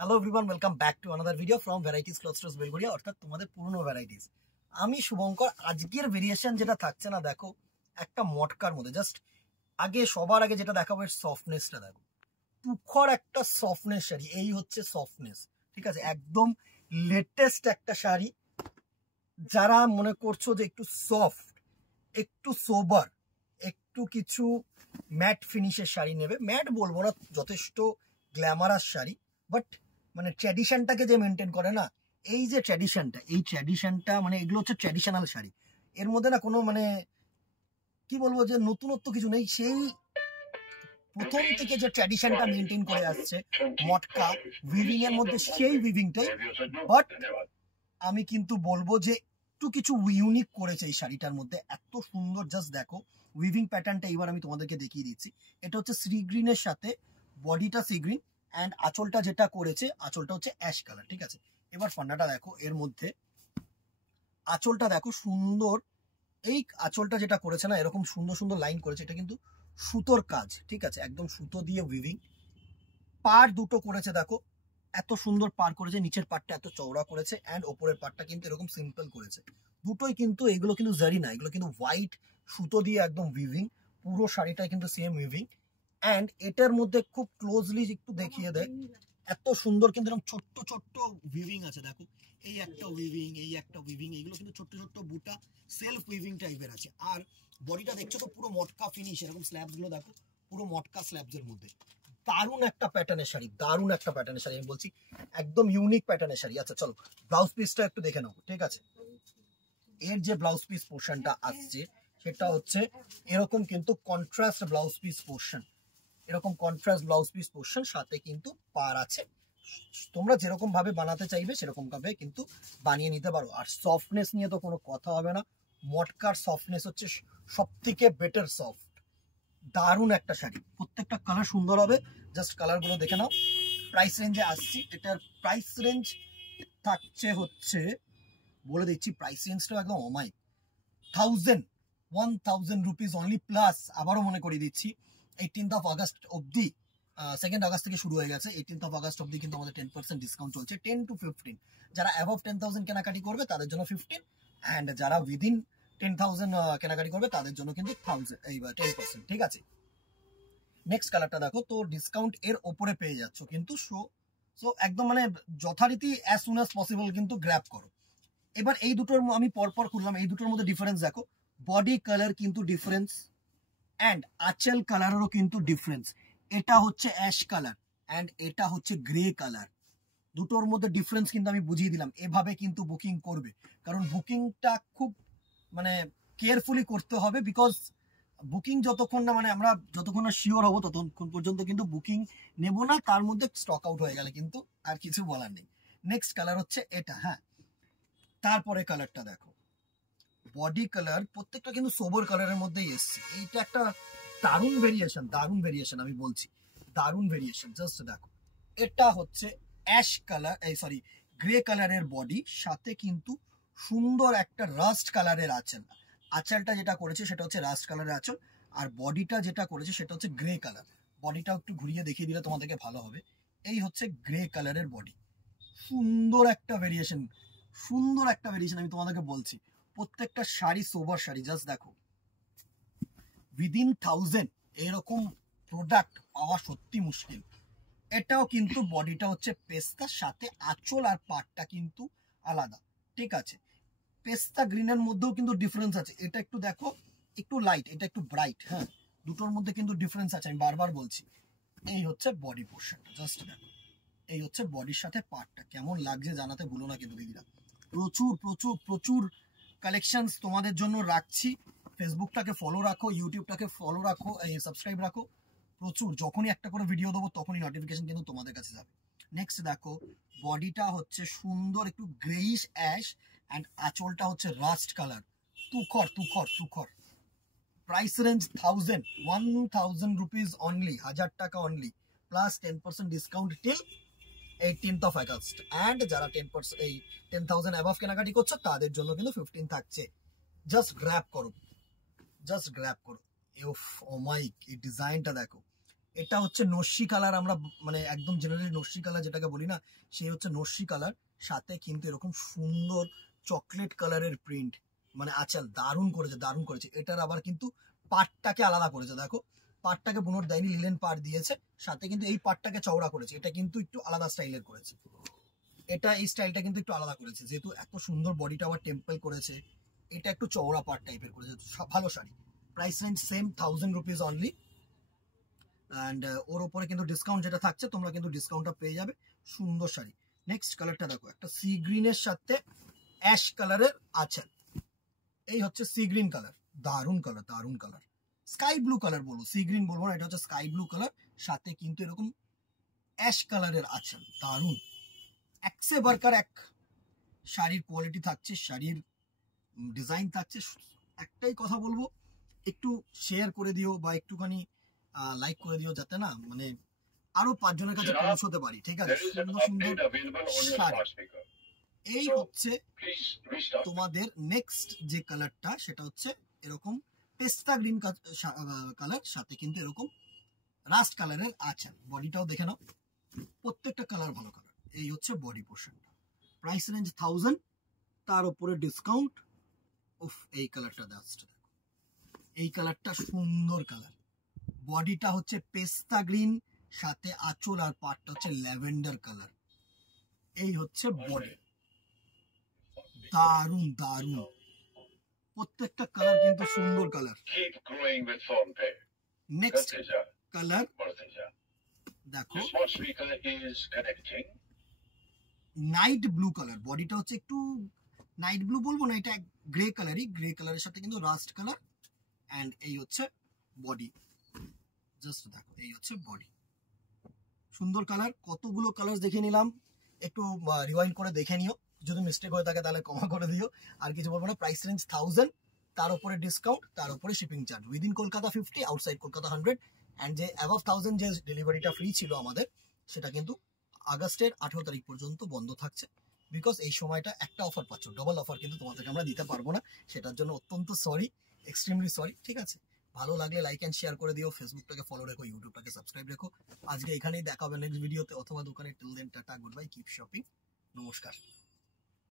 Hello everyone, welcome back to another video from varieties cloth stores Belgharia, অর্থাৎ তোমাদের পুরনো varieties. আমি শুভঙ্কর। আজকের ভেরিয়েশন যেটা থাকছে না, দেখো একটা মটকার মধ্যে জাস্ট সবার আগে যেটা দেখাবো এর সফটনেসটা দেখো। তুখর একটা সফটনেস শাড়ি, এই হচ্ছে সফটনেস। ঠিক আছে, একদম লেটেস্ট একটা শাড়ি। যারা মনে করছো যে একটু সফট, একটু সোবার, একটু কিছু ম্যাট ফিনিশের শাড়ি নেবে, ম্যাট বলবো না, যথেষ্ট গ্ল্যামারাস শাড়ি, বাট মানে ট্র্যাডিশনটাকে যে মেনটেন করে না, এই যে ট্র্যাডিশনটা মানে এগুলো হচ্ছে ট্র্যাডিশনাল শাড়ি। এর মধ্যে না কোনো মানে কি বলবো যে নতুনত্ব কিছু নেই, সেই প্রথম থেকে যে ট্র্যাডিশনটা মেনটেন করে আসছে মটকা উইভিং এর মধ্যে, সেই উইভিংটাই। বাট আমি কিন্তু বলবো যে একটু কিছু ইউনিক করেছে এই শাড়িটার মধ্যে, এত সুন্দর। জাস্ট দেখো উইভিং প্যাটার্নটা, এবার আমি তোমাদেরকে দেখিয়ে দিচ্ছি। এটা হচ্ছে সি গ্রিনের সাথে বডিটা সি গ্রিন, অ্যান্ড আঁচলটা যেটা করেছে, আঁচলটা হচ্ছে অ্যাশ কালার। ঠিক আছে, এবার ফান্ডাটা দেখো, এর মধ্যে আঁচলটা দেখো সুন্দর। এই আঁচলটা যেটা করেছে না, এরকম সুন্দর সুন্দর লাইন করেছে, এটা কিন্তু সুতোর কাজ। ঠিক আছে, একদম সুতো দিয়ে উইভিং। পার দুটো করেছে দেখো, এত সুন্দর পার করেছে, নিচের পাটটা এত চওড়া করেছে, অ্যান্ড ওপরের পাটটা কিন্তু এরকম সিম্পল করেছে। দুটোই কিন্তু, এগুলো কিন্তু জারি না, এগুলো কিন্তু হোয়াইট সুতো দিয়ে একদম উইভিং। পুরো শাড়িটাই কিন্তু সেম উইভিং, অ্যান্ড এটার মধ্যে খুব ক্লোজলি একটু দেখিয়ে দেয়, এত সুন্দর কিন্তু এরকম ছোট্ট ছোট্ট উইভিং আছে দেখো। এই একটা উইভিং, এই একটা উইভিং, এগুলো কিন্তু ছোট্ট ছোট্ট বুটা সেলফ উইভিং টাইপের আছে। আর বডিটা দেখছো তো পুরো মটকা ফিনিশ, এরকম স্ল্যাবস গুলো দেখো, পুরো মটকা স্ল্যাবস এর মধ্যে। দারুণ একটা প্যাটার্নের শাড়ি, দারুণ একটা প্যাটার্নের শাড়ি, আমি বলছি একদম ইউনিক প্যাটার্নের শাড়ি। আচ্ছা চলো ব্লাউজ পিসটা একটু দেখে নাও। ঠিক আছে, এর যে ব্লাউজ পিস পোর্শনটা আসছে সেটা হচ্ছে এরকম কিন্তু কন্ট্রাস্ট ব্লাউজ পিস পোর্শন, এরকম কন্ট্রাস্ট ব্লাউজ পিস পোর্শন, সাথে কিন্তু পার আছে। তোমরা যেরকম ভাবে বানাতে চাইবে সেরকম ভাবে কিন্তু বানিয়ে নিতে পারো। আর সফটনেস নিয়ে তো কোনো কথা হবে না, মটকার সফটনেস হচ্ছে সব থেকে বেটার সফট। দারুণ একটা শাড়ি, প্রত্যেকটা কালার সুন্দর হবে। জাস্ট কালারগুলো দেখে নাও। প্রাইস রেঞ্জে আসছি, এটার প্রাইস রেঞ্জ থাকছে হচ্ছে, বলে দিচ্ছি প্রাইস রেঞ্জটা একদম অমাইক। 1000 রুপিস অনলি, প্লাস আবারও মনে করিয়ে দিচ্ছি 18th অফ আগস্ট অব্দি, 2nd আগস্ট থেকে শুরু হয়ে গেছে, 18th অফ আগস্ট অব্দি কিন্তু আমাদের 10% ডিসকাউন্ট চলছে, 10 to 15। যারা অ্যাবভ 10,000 কেনাকাটি করবে তাদের জন্য 15, অ্যান্ড যারা উইদিন 10,000 কেনাকাটি করবে তাদের জন্য কিন্তু 10%। ঠিক আছে, নেক্সট কালারটা দেখো, তো ডিসকাউন্ট এর ওপরে পেয়ে যাচ্ছ কিন্তু। সো একদম মানে যথারীতি অ্যাজ সুন অ্যাজ পসিবল কিন্তু গ্র্যাব করো। এবার এই দুটোর আমি পরপর খুললাম, এই দুটোর মধ্যে ডিফারেন্স দেখো। বডি কালার কিন্তু ডিফারেন্স, অ্যান্ড আঁচল কালারেরও কিন্তু ডিফারেন্স। এটা হচ্ছে অ্যাশ কালার, অ্যান্ড এটা হচ্ছে গ্রে কালার। দুটোর মধ্যে ডিফারেন্স কিন্তু আমি বুঝিয়ে দিলাম। এভাবে কিন্তু বুকিং করবে, কারণ বুকিংটা খুব মানে কেয়ারফুলি করতে হবে, বিকজ বুকিং যতক্ষণ না মানে আমরা যতক্ষণ না শিওর হবো ততক্ষণ পর্যন্ত কিন্তু বুকিং নেব না, তার মধ্যে স্টক আউট হয়ে গেলে কিন্তু আর কিছু বলার নেই। নেক্সট কালার হচ্ছে এটা। হ্যাঁ, তারপরে কালারটা দেখো, বডি কালার প্রত্যেকটা কিন্তু সোবর কালারের মধ্যেই এসছে। এইটা একটা দারুণ ভেরিয়েশন, দারুণ ভেরিয়েশন, আমি বলছি দারুণ ভেরিয়েশন। জাস্ট দেখো, এটা হচ্ছে অ্যাশ কালার, এই সরি গ্রে কালারের বডি, সাথে কিন্তু সুন্দর একটা রাস্ট কালারের আঁচল। আঁচলটা যেটা করেছে সেটা হচ্ছে রাস্ট কালারের আঁচল, আর বডিটা যেটা করেছে সেটা হচ্ছে গ্রে কালার। বডিটাও একটু ঘুরিয়ে দেখিয়ে দিলে তোমাদেরকে ভালো হবে। এই হচ্ছে গ্রে কালারের বডি, সুন্দর একটা ভেরিয়েশন, সুন্দর একটা ভেরিয়েশন, আমি তোমাদেরকে বলছি। প্রত্যেকটা শাড়ি সোবার শাড়ি। জাস্ট দেখো, উইদিন 1000 এরকম প্রোডাক্ট পাওয়া সত্যি মুশকিল। এটাও কিন্তু বডিটা হচ্ছে পেস্তা, সাথে আঁচল আর পাটটা কিন্তু আলাদা। ঠিক আছে, পেস্তা গ্রিনের মধ্যেও কিন্তু ডিফারেন্স আছে। এটা একটু দেখো, একটু লাইট, এটা একটু ব্রাইট। হ্যাঁ, দুটোর মধ্যে কিন্তু ডিফারেন্স আছে, আমি বারবার বলছি। এই হচ্ছে বডি পোর্শনটা, জাস্ট দেখো, এই হচ্ছে বডির সাথে পাটটা। কেমন লাগছে জানাতে ভুলো না কিন্তু দিদিরা। প্রচুর প্রচুর প্রচুর কালেকশনস তোমাদের জন্য রাখছি। ফেসবুকটাকে ফলো রাখো, ইউটিউবটাকে ফলো রাখো, সাবস্ক্রাইব রাখো। প্রচুর, যখনই একটা করে ভিডিও দেবো তখনই নোটিফিকেশন কিন্তু তোমাদের কাছে যাবে। নেক্সট দেখো, বডিটা হচ্ছে সুন্দর একটু গ্রেইশ অ্যাশ, অ্যান্ড আঁচলটা হচ্ছে রাস্ট কালার, তুখর তুখর তুখর। প্রাইস রেঞ্জ 1000 রুপিস অনলি, 1000 টাকা only, plus 10% discount till 18th of August. And যারা 10% এই 10,000 অ্যাবভ কেনাকাটি করছো তাদের জন্য কিন্তু 15 থাকছে। জাস্ট গ্র্যাব করো, জাস্ট গ্র্যাব করো। ওফ ও মাই, এই ডিজাইনটা দেখো, এটা হচ্ছে নস্যি কালার, আমরা মানে একদম জেনারেলি নস্যি কালার যেটাকে বলি না, সেই হচ্ছে নস্যি কালার, সাথে কিন্তু এরকম সুন্দর চকলেট কালারের প্রিন্ট, মানে আঁচল দারুণ করেছে, দারুণ করেছে। এটার আবার কিন্তু পাটটাকে আলাদা করেছে, দেখো পাটটাকে বুনট দেয়নি, লিলেন পাট দিয়েছে, সাথে কিন্তু এই পাটটাকে চওড়া করেছে, এটা কিন্তু একটু আলাদা স্টাইলের করেছে। এটা এই স্টাইলটা কিন্তু একটু আলাদা করেছে, যেহেতু এত সুন্দর বডিটা আবার টেম্পল করেছে, এটা একটু চওড়া পাট টাইপের করেছে। ভালো sari, price range same 1000 rupees only. And ওর উপরে কিন্তু ডিসকাউন্ট যেটা থাকছে, তোমরা কিন্তু ডিসকাউন্টটা পেয়ে যাবে। সুন্দর শাড়ি। নেক্সট কালারটা দেখো, একটা সি গ্রিনের সাথে অ্যাশ কালারের আছে, এই হচ্ছে সি গ্রিন কালার, দারুণ কালার, দারুণ কালার, স্কাই ব্লু কালার বলবো, সি গ্রিন বলবো না, এটা হচ্ছে স্কাই ব্লু কালার, সাথে কিন্তু এরকম অ্যাশ কালারের আছে, দারুণ। একসে বারকার এক শাড়ির কোয়ালিটি থাকছে, শাড়ির ডিজাইন থাকছে। একটাই কথা বলবো, একটু শেয়ার করে দিও বা একটুখানি লাইক করে দিও, যাতে না মানে আরো 5 জনের কাছে পৌঁছতে পারি, ঠিক আছে? সুন্দর সুন্দর শাড়ি। এই হচ্ছে তোমাদের নেক্সট যে কালারটা, সেটা হচ্ছে এরকম পেস্তা গ্রিন কালার, সাথে কিন্তু এরকম রাস্ট কালারের আছে। বডিটাও দেখে নাও, প্রত্যেকটা কালার ভালো কালার। এই হচ্ছে বডি পোর্শনটা, প্রাইস রেঞ্জ 1000, তার উপরে ডিসকাউন্ট। উফ, এই কালারটা দেখো, এই কালারটা সুন্দর কালার, বডিটা হচ্ছে পেস্তা গ্রিন, সাথে আঁচল আর পাটটা হচ্ছে ল্যাভেন্ডার কালার। এই হচ্ছে বডি, দারুন দারুন, প্রত্যেকটা কালার কিন্তু সুন্দর কালার। নেক্সট কালার দেখো, নাইট ব্লু কালার, বডিটা হচ্ছে একটু নাইট ব্লু বলবো না, এটা গ্রে কালারই, গ্রে কালারের সাথে কিন্তু রাস্ট কালার। এন্ড এই হচ্ছে বডি, জাস্ট দেখো, এই হচ্ছে বডি, সুন্দর কালার। কতগুলো কালার দেখে নিলাম, একটু রিওয়াইন্ড করে দেখে নিও, যদি মিস্টেক হয়ে থাকে তাহলে ক্ষমা করে দিও। আর কিছু বলবো না, প্রাইস রেঞ্জ 1000, তার উপরে ডিসকাউন্ট, তার উপরে shipping charge, within Kolkata 50, outside Kolkata 100। And যে অ্যাবভ 1000 যে ডেলিভারিটা ফ্রি ছিল আমাদের, সেটা কিন্তু আগস্টের 18 তারিখ পর্যন্ত বন্ধ থাকছে, বিকজ এই সময়টা একটা অফার পাচ্ছ, ডবল অফার কিন্তু তোমাদেরকে আমরা দিতে পারবো না, সেটার জন্য অত্যন্ত সরি, এক্সট্রিমলি সরি, ঠিক আছে? ভালো লাগলে লাইক এন্ড শেয়ার করে দিও, ফেসবুকটাকে ফলো রেখো, ইউটিউবটাকে সাবস্ক্রাইব রেখো। আজকে এখানেই দেখা হবে নেক্সট ভিডিওতে অথবা দোকানে। Till then tata, good bye, keep shopping, নমস্কার।